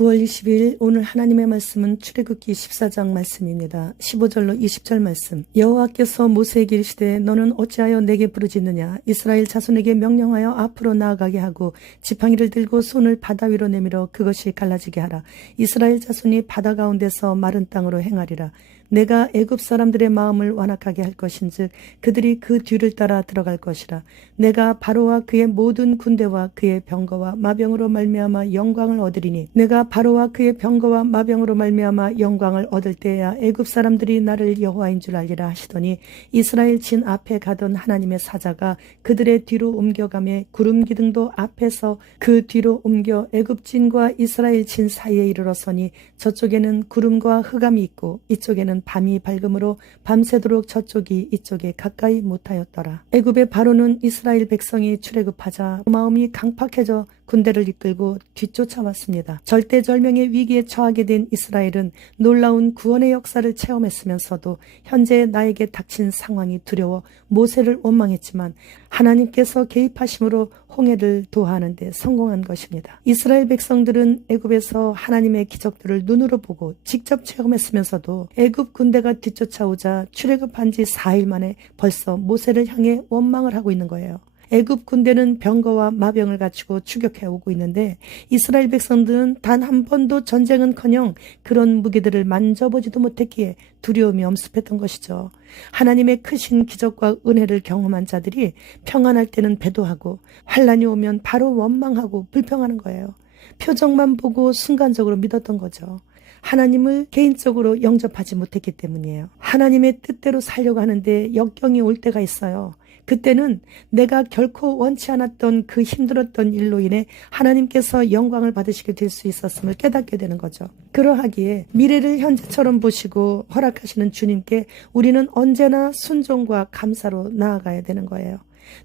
9월 20일 오늘 하나님의 말씀은 출애굽기 14장 말씀입니다. 15절로 20절 말씀. 여호와께서 모세에게 이르시되 너는 어찌하여 내게 부르짖느냐. 이스라엘 자손에게 명령하여 앞으로 나아가게 하고 지팡이를 들고 손을 바다 위로 내밀어 그것이 갈라지게 하라. 이스라엘 자손이 바다 가운데서 마른 땅으로 행하리라. 내가 애굽 사람들의 마음을 완악하게 할 것인즉 그들이 그 뒤를 따라 들어갈 것이라. 내가 바로와 그의 모든 군대와 그의 병거와 마병으로 말미암아 영광을 얻으리니 내가 바로와 그의 병거와 마병으로 말미암아 영광을 얻을 때야 애굽 사람들이 나를 여호와인 줄 알리라 하시더니 이스라엘 진 앞에 가던 하나님의 사자가 그들의 뒤로 옮겨가매 구름 기둥도 앞에서 그 뒤로 옮겨 애굽 진과 이스라엘 진 사이에 이르러서니 저쪽에는 구름과 흑암이 있고 이쪽에는 밤이 밝음으로 밤새도록 저쪽이 이쪽에 가까이 못하였더라. 애굽의 바로는 이스라엘 백성이 출애굽하자 마음이 강팍해져 군대를 이끌고 뒤쫓아왔습니다. 절대절명의 위기에 처하게 된 이스라엘은 놀라운 구원의 역사를 체험했으면서도 현재 나에게 닥친 상황이 두려워 모세를 원망했지만 하나님께서 개입하심으로 홍해를 도하는 데 성공한 것입니다. 이스라엘 백성들은 애굽에서 하나님의 기적들을 눈으로 보고 직접 체험했으면서도 애굽 군대가 뒤쫓아오자 출애굽한 지 4일 만에 벌써 모세를 향해 원망을 하고 있는 거예요. 애굽 군대는 병거와 마병을 갖추고 추격해 오고 있는데 이스라엘 백성들은 단 한 번도 전쟁은커녕 그런 무기들을 만져보지도 못했기에 두려움이 엄습했던 것이죠. 하나님의 크신 기적과 은혜를 경험한 자들이 평안할 때는 배도하고 환란이 오면 바로 원망하고 불평하는 거예요. 표정만 보고 순간적으로 믿었던 거죠. 하나님을 개인적으로 영접하지 못했기 때문이에요. 하나님의 뜻대로 살려고 하는데 역경이 올 때가 있어요. 그때는 내가 결코 원치 않았던 그 힘들었던 일로 인해 하나님께서 영광을 받으시게 될 수 있었음을 깨닫게 되는 거죠. 그러하기에 미래를 현재처럼 보시고 허락하시는 주님께 우리는 언제나 순종과 감사로 나아가야 되는 거예요.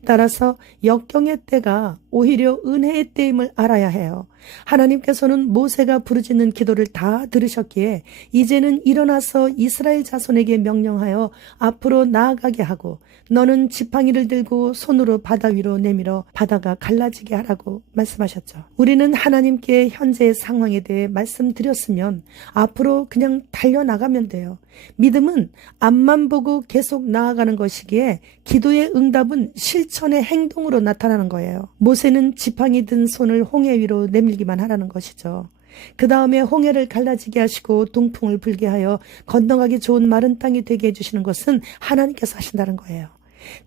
따라서 역경의 때가 오히려 은혜의 때임을 알아야 해요. 하나님께서는 모세가 부르짖는 기도를 다 들으셨기에 이제는 일어나서 이스라엘 자손에게 명령하여 앞으로 나아가게 하고 너는 지팡이를 들고 손으로 바다 위로 내밀어 바다가 갈라지게 하라고 말씀하셨죠. 우리는 하나님께 현재의 상황에 대해 말씀드렸으면 앞으로 그냥 달려나가면 돼요. 믿음은 앞만 보고 계속 나아가는 것이기에 기도의 응답은 실천의 행동으로 나타나는 거예요. 모세는 지팡이 든 손을 홍해 위로 내밀기만 하라는 것이죠. 그 다음에 홍해를 갈라지게 하시고 동풍을 불게 하여 건너가기 좋은 마른 땅이 되게 해주시는 것은 하나님께서 하신다는 거예요.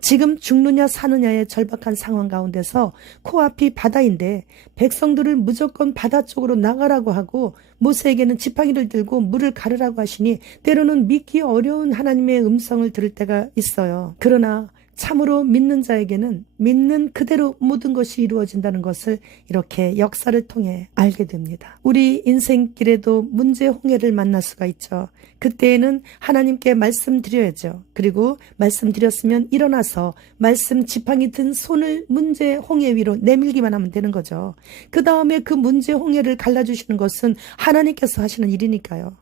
지금 죽느냐 사느냐의 절박한 상황 가운데서 코앞이 바다인데 백성들을 무조건 바다 쪽으로 나가라고 하고 모세에게는 지팡이를 들고 물을 가르라고 하시니 때로는 믿기 어려운 하나님의 음성을 들을 때가 있어요. 그러나 참으로 믿는 자에게는 믿는 그대로 모든 것이 이루어진다는 것을 이렇게 역사를 통해 알게 됩니다. 우리 인생길에도 문제 홍해를 만날 수가 있죠. 그때에는 하나님께 말씀드려야죠. 그리고 말씀드렸으면 일어나서 말씀 지팡이 든 손을 문제 홍해 위로 내밀기만 하면 되는 거죠. 그 다음에 그 문제 홍해를 갈라주시는 것은 하나님께서 하시는 일이니까요.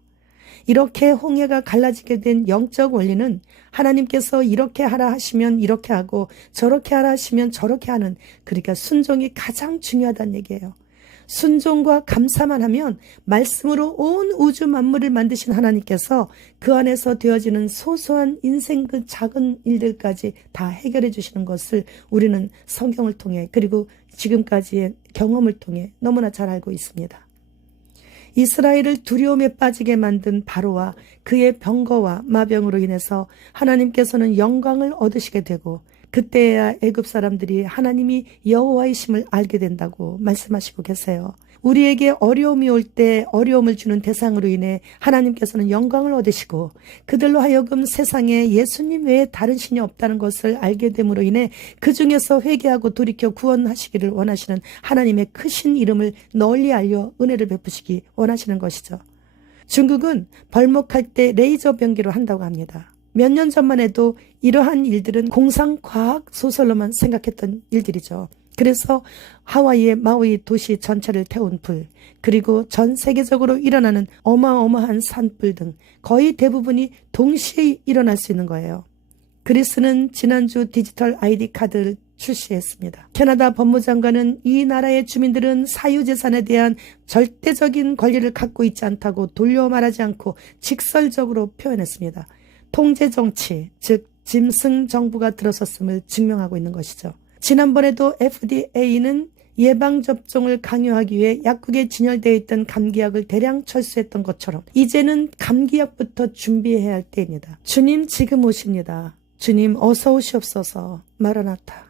이렇게 홍해가 갈라지게 된 영적 원리는 하나님께서 이렇게 하라 하시면 이렇게 하고 저렇게 하라 하시면 저렇게 하는, 그러니까 순종이 가장 중요하다는 얘기예요. 순종과 감사만 하면 말씀으로 온 우주 만물을 만드신 하나님께서 그 안에서 되어지는 소소한 인생 그 작은 일들까지 다 해결해 주시는 것을 우리는 성경을 통해 그리고 지금까지의 경험을 통해 너무나 잘 알고 있습니다. 이스라엘을 두려움에 빠지게 만든 바로와 그의 병거와 마병으로 인해서 하나님께서는 영광을 얻으시게 되고 그때야 애굽 사람들이 하나님이 여호와이심을 알게 된다고 말씀하시고 계세요. 우리에게 어려움이 올 때 어려움을 주는 대상으로 인해 하나님께서는 영광을 얻으시고 그들로 하여금 세상에 예수님 외에 다른 신이 없다는 것을 알게 됨으로 인해 그 중에서 회개하고 돌이켜 구원하시기를 원하시는 하나님의 크신 이름을 널리 알려 은혜를 베푸시기 원하시는 것이죠. 중국은 벌목할 때 레이저 변기로 한다고 합니다. 몇 년 전만 해도 이러한 일들은 공상과학 소설로만 생각했던 일들이죠. 그래서 하와이의 마우이 도시 전체를 태운 불, 그리고 전 세계적으로 일어나는 어마어마한 산불 등 거의 대부분이 동시에 일어날 수 있는 거예요. 그리스는 지난주 디지털 아이디 카드를 출시했습니다. 캐나다 법무장관은 이 나라의 주민들은 사유재산에 대한 절대적인 권리를 갖고 있지 않다고 돌려 말하지 않고 직설적으로 표현했습니다. 통제정치, 즉 짐승 정부가 들어섰음을 증명하고 있는 것이죠. 지난번에도 FDA는 예방접종을 강요하기 위해 약국에 진열되어 있던 감기약을 대량 철수했던 것처럼 이제는 감기약부터 준비해야 할 때입니다. 주님 지금 오십니다. 주님 어서 오시옵소서. 마라나타.